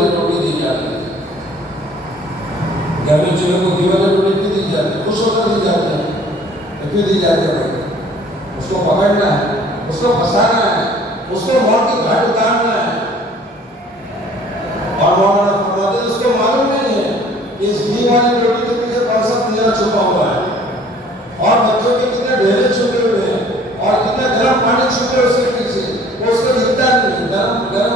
वाली रोटी दी जाती है, घर में चूल्हे को घी वाली रोटी क्यों दी जाती है? खुश होकर दी जाती है। तो क्यों दी जाती है भाई? उसको पकड़ना है, उसको फंसाना है, उसको मौत की घाट उतारना है। और मौलाना फरमाते हैं उसको मालूम नहीं है कि इस घी वाली रोटी के पीछे कौन सा पिंजरा छुपा हुआ है, और बच्चों के कितने ढेरे छुपे हुए हैं, और कितना गर्म पानी छुपे उसके पीछे। वो उसको दिखता नहीं, गर्म गर्म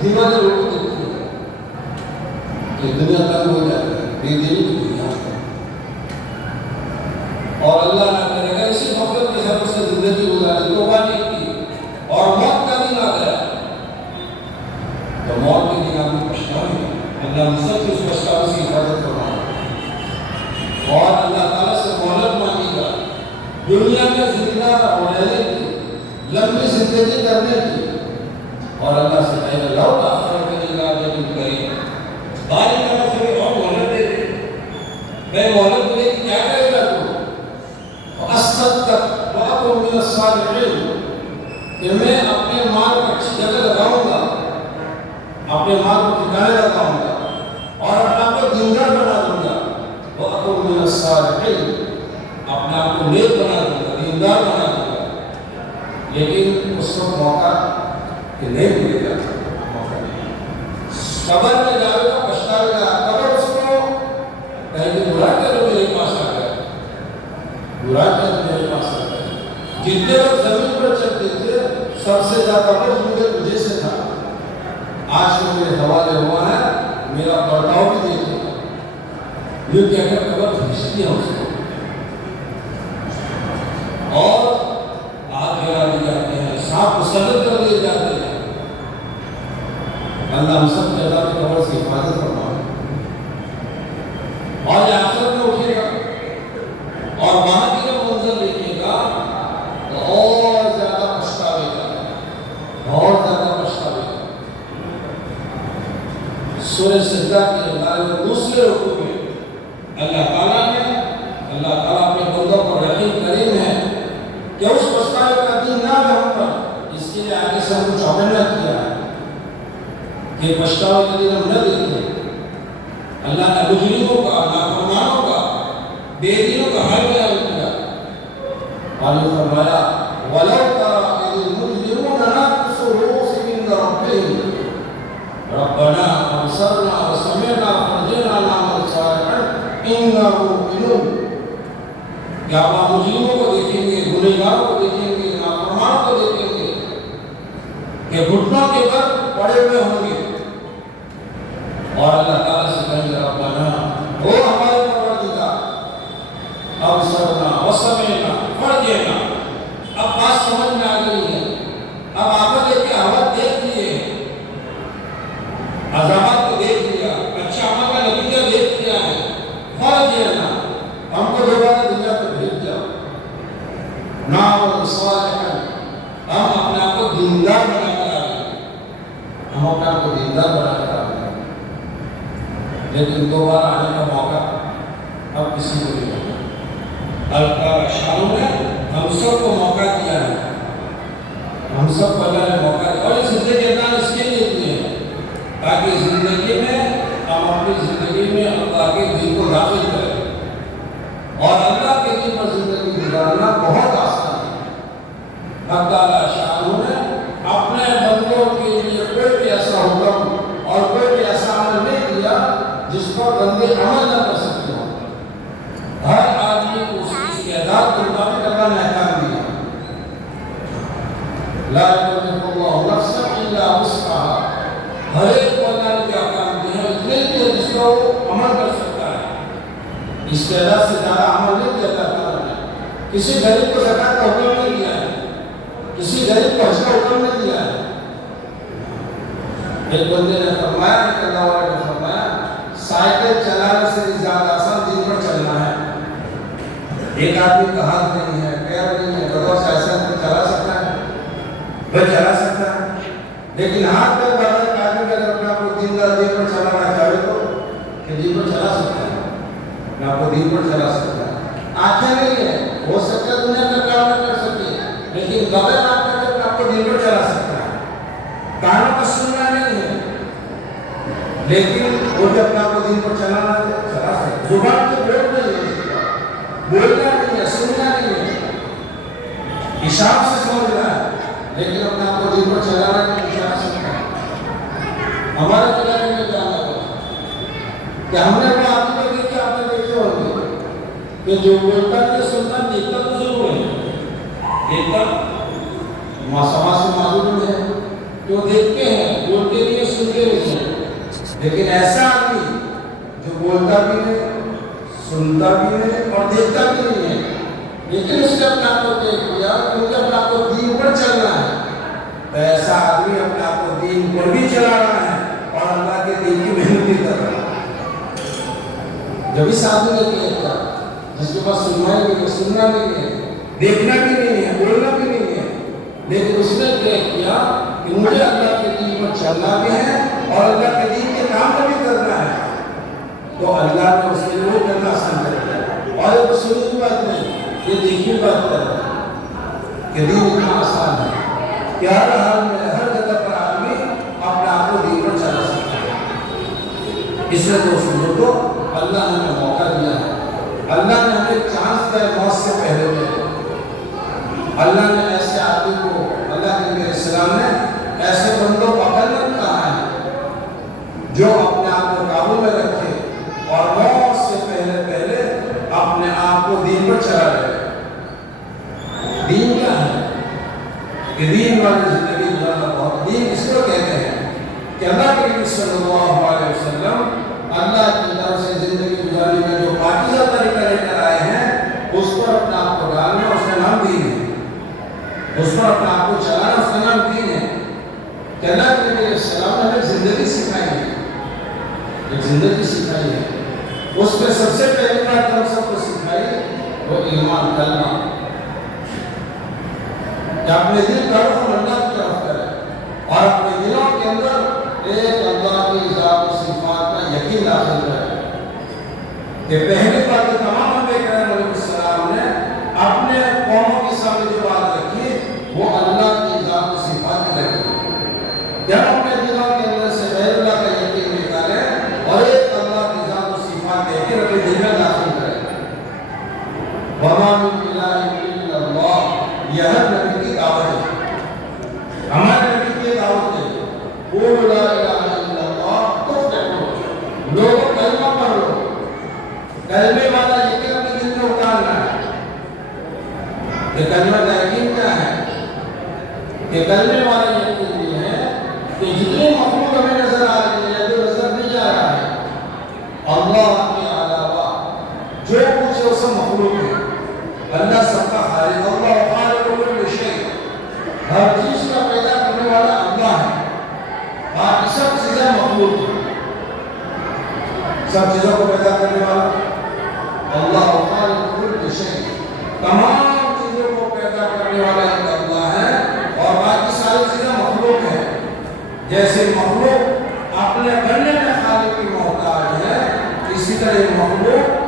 घी वाली रोटी दिखती है। ये दुनिया तंग हो जाती है, बेदिली की दुनिया। और अल्लाह ने करेगा इसी मकसद के साथ उसने जिंदगी गुजारी, तौबा नहीं की, और मौत का दिन आ गया तो मौत के दिन आदमी पछताएगा। अल्लाह हम सब उस पछतावे से हिफाजत फरमाए, और अल्लाह ताला से मोहलत मांगेगा दुनिया में जिंदा रहने की, लंबी जिंदगी करने की। और अल्लाह से कहेगा लो आखिरतल्लाह जब करें बारी का से और मोहलत दे दे, मैं मोहलत देने की क्या करेगा तू? असद्दक व अकुन मिन अस्सालिहीन, कि मैं अपने माल को अच्छी जगह लगाऊंगा, अपने माल को ठिकाने लगाऊंगा, और अपने आप को दीनदार बना दूंगा। व अकुन मिन अस्सालिहीन, अपने आप को नेक बना दूंगा, दीनदार बना दूंगा। लेकिन उसको मौका कि नहीं मिलेगा, मौका नहीं। कब्र में जाएगा, पछताएगा। कब्र उसको कहेगी बुरा करो मेरे पास आ गया, बुरा करो मेरे पास आ गया। जितने लोग जमीन पर चलते थे सबसे ज्यादा कब्र मुझे तुझे से था, आज तो मेरे हवाले हुआ है, मेरा बर्ताव भी देखिएगा। ये कहकर कब्र खींचती है उसको, और आग जला दी जाते हैं, सांप मुसल्लत कर दिए जाते हैं। अल्लाह हम सब के अज़ाब की कब्र से हिफाजत फरमाए। और ये आखिरत में उठेगा, और वहां की जब मंजर देखिएगा तो और ज्यादा पछतावेगा, और ज्यादा पछतावेगा। सूरह सजदा के अंदर दूसरे रुकू में अल्लाह ताला अपने बंदों पर रहीम करीम है कि उस पछतावे का दिन ना आए हम पर। इसके लिए आगे से हम कुछ अमल किया है कि पछतावे का दिन हम न देखें। अल्लाह ने मुजरिमों का, नाफरमानों का, बेदीनों का हाल बयान किया, और ये फरमाया वलौ तरा इज़िल मुजरिमूना नक़्सु रूसिहिम इंद रब्बिहिम रब्बना अबसरना व समिअना फरजिअना नअमल सालिहन इन्ना मुमिनून। क्या आप मुजरिमों को देखेंगे, गुनहगारों को देखेंगे, नाफरमानों को देखेंगे कि घुटनों के बल पड़े हुए होंगे, और अल्लाह ताला से कहेंगे रब्बना, ओ हमारे परवरदिगार, अबसरना व समिअना फरजिअना। अब बात समझ में आ गई है, अब आगे लेके हालत देख लिए, अज़ाबात को देख लिया, अच्छा अमल का नतीजा देख लिया है। फरजिअना, हमको दोबारा दुनिया पर भेज जाओ, नअमल सालिहन, हम अपने आप को दीनदार बनाकर आएंगे, हम अपने आप को दीनदार बनाकर आएंगे। लेकिन दोबारा आने का मौका अब किसी को नहीं मिला। अल्लाह शाह ने हम सबको मौका दिया है, हम सब को अल्लाह ने मौका दिया, और जिंदगी अल्लाह इसके लिए दी है ताकि जिंदगी में हम अपनी जिंदगी में अल्लाह के दीन को दाखिल करें, और अल्लाह के दीन पर जिंदगी गुजारना बहुत आसान है। अल्लाह शाह ने अपने बंदों के लिए कोई भी ऐसा हुक्म और कोई भी ऐसा अमल नहीं दिया जिस पर बंदे अमल न कर सकते हो। हर आदमी को उसकी इस्तेदाद के मुताबिक अल्लाह ने अहकाम दिया। ला युकल्लिफुल्लाहु नफ्सन इल्ला वुस्अहा, हर एक को अल्लाह ने अहकाम दिए हैं इतने लिए जिसका वो अमल कर सकता है। इस्तेदाद से ज़्यादा अमल नहीं दिया अल्लाह ने। किसी गरीब को ज़कात का हुक्म नहीं दिया है, किसी गरीब को हज का हुक्म नहीं दिया है। एक बंदे ने फरमाया, अल्लाह वाले ने फरमाया, साइकिल चलाने से ज्यादा आसान दिन पर चलना है। एक आदमी का हाथ नहीं है, पैर नहीं है, तो ऐसा चला सकता है, वह चला सकता है। लेकिन हाथ पैर वाला एक आदमी अगर अपने आप को दिन पर चलाना चाहे तो दिन पर चला सकता है, अपने आप को दिन पर चला सकता है। आंखें नहीं है, हो सकता है दुनिया का काम न कर सके, लेकिन बगैर आंख के अपने आप को दिन पर चला सकता है। कानों का सुनना नहीं है, لیکن وہ بھی اپنے آپ کو دین پر چلا سکتے، زبان سے بول نہیں ہے، بولنا نہیں ہے، سننا نہیں ہے، اشاروں سے سمجھ رہا ہے، لیکن اپنے آپ کو دین پر چلانا نہیں اشارہ سنتا ہے۔ ہمارے چلانے میں جانا ہوگا کہ ہم نے وہ آدمی کو دیکھے، آپ نے دیکھے ہوگے کہ جو بولتا ہے سنتا دیکھتا تو ضرور ہے، دیکھتا سماج سے معلوم ہے، جو دیکھتے ہیں بولتے نہیں ہیں، سنتے نہیں ہیں، لیکن ایسا آدمی جو بولتا بھی نہیں، سنتا بھی نہیں اور دیکھتا بھی نہیں ہے، لیکن اس نے اپنے آپ کو دیکھ لیا کیونکہ اپنے آپ کو دین پر چلنا ہے، تو ایسا آدمی اپنے آپ کو دین پر بھی چلا رہا ہے اور اللہ کے دین کی محنت بھی کر رہا ہے۔ جب اس آدمی نے کیا جس کے پاس سننا نہیں ہے، سننا نہیں ہے، دیکھنا بھی نہیں ہے، بولنا بھی نہیں ہے، لیکن اس نے طے کیا کہ مجھے اللہ کے دین پر چلنا بھی ہے اور اللہ کے دین کے کام کو بھی کرنا ہے، تو اللہ نے اس کے لیے وہ کرنا آسان کر دیا۔ اور یہ سنی کی بات نہیں، یہ دیکھی بات کر رہا ہے کہ دین اتنا آسان ہے کہ ہر حال میں ہر جگہ پر آدمی اپنے آپ کو دین پر چلا سکتا ہے۔ اس لیے دوستوں کو اللہ نے ہمیں موقع دیا ہے، اللہ نے ہمیں چانس دیا موت سے پہلے میں، اللہ نے ایسے آدمی کو، اللہ کے نبی السلام نے ایسے بندوں کو عقلمند کہا ہے جو اپنے آپ کو قابو میں رکھے اور موت سے پہلے اپنے آپ کو دین پر چلا رہے۔ دین کیا ہے؟ کہ دین والی زندگی گزارنا بہت، دین اس کو کہتے ہیں کہ اللہ کے نبی صلی اللہ علیہ وسلم اللہ کی طرف سے زندگی گزارنے کا جو پاکیزہ طریقہ لے کر آئے ہیں اس پر اپنے آپ کو ڈالنا، اس کا نام دین ہے، اس پر اپنے آپ کو چلانا، اس کا نام دین ہے۔ کہ اللہ کے نبی علیہ السلام نے ہمیں زندگی سکھائی ہے، ایک زندگی سکھائی ہے، اس میں سب سے پہلی بات ہم سب کو سکھائی وہ ایمان، کلمہ، کہ اپنے دل کا رخ اللہ کی طرف کرے اور اپنے دلوں کے اندر ایک اللہ کی ذات و صفات کا یقین داخل کرے۔ کہ پہلی بات جو تمام انبیاء کرام علیہ السلام نے اپنے قوموں کے سامنے جو بات رکھی وہ اللہ کی ذات و صفات کی رکھی، جب اپنے دلوں کے اندر سے غیر اللہ کا یقین نکالیں اور ایک اللہ کی ذات و صفات کا یقین اپنے دل میں داخل کریں۔ وَمَا مِنْ إِلَٰهٍ إِلَّا اللَّهُ، یہ ہر نبی کی دعوت ہے، ہمارے نبی کی دعوت ہے، قُولُوا لَا إِلَٰهَ إِلَّا اللَّهُ تُفْلِحُونَ، لوگوں کلمہ پڑھ لو، کلمے والا یقین اپنے دل میں اتارنا ہے۔ یہ کلمہ کا یقین کیا ہے؟ کہ کلمے والا یقین یہ ہے کہ جتنے مخلوق ہمیں نظر آ رہی ہے جو نظر نہیں جا رہا ہے، اللہ کے علاوہ جو کچھ ہے وہ سب مخلوق ہے، اللہ سب کا خالق، اللہ خالق کل شیء، ہر چیز کا پیدا کرنے والا اللہ ہے، باقی سب چیزیں مخلوق ہیں، سب چیزوں کو پیدا کرنے والا اللہ خالق کل شیء، تمام چیزوں کو پیدا کرنے والا ایک اللہ ہے اور باقی ساری چیزیں مخلوق ہیں۔ جیسے مخلوق اپنے بننے میں خالق کی محتاج ہے، اسی طرح مخلوق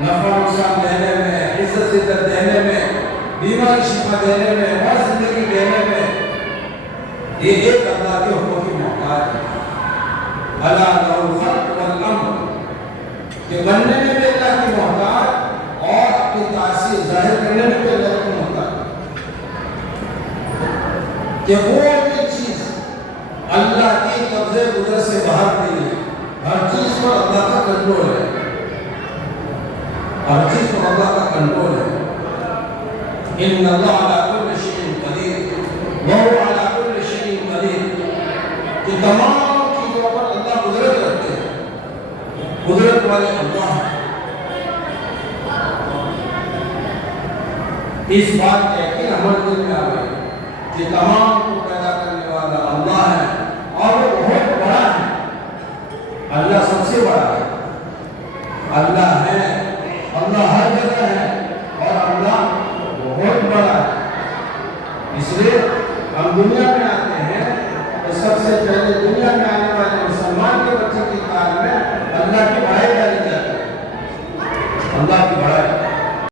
نفع نقصان دینے میں، عزت ذلت دینے میں، بیماری شفا دینے میں اور زندگی دینے میں یہ ایک اللہ کے حکم کی محتاج ہے۔ الا لہ الخلق والامر، کہ بننے میں بھی اللہ کی محتاج اور اپنی تاثیر ظاہر کرنے میں بھی اللہ کی محتاج، کہ وہ بھی چیز اللہ کی قبضے قدرت سے باہر نہیں ہے، ہر چیز پر اللہ کا کنٹرول ہے، ہر چیز پر اللہ کا کنٹرول ہے۔ ان اللہ علی کل شیء قدیر وهو علی کل شیء قدیر، کہ تمام چیزوں پر اللہ قدرت رکھتے ہیں، قدرت والے اللہ ہیں۔ اس بات کا یقین ہمارے دل میں آ گئی کہ تمام کو پیدا کرنے والا اللہ ہے اور وہ بہت بڑا ہے، اللہ سب سے بڑا ہے، اللہ ہے، اللہ ہر جگہ ہے اور اللہ بہت بڑا ہے۔ اس لیے ہم دنیا میں آتے ہیں تو سب سے پہلے دنیا میں آنے والے مسلمان کے بچے کی کار میں اللہ کی بڑائی ڈالی جاتی ہے، اللہ کی بڑائی۔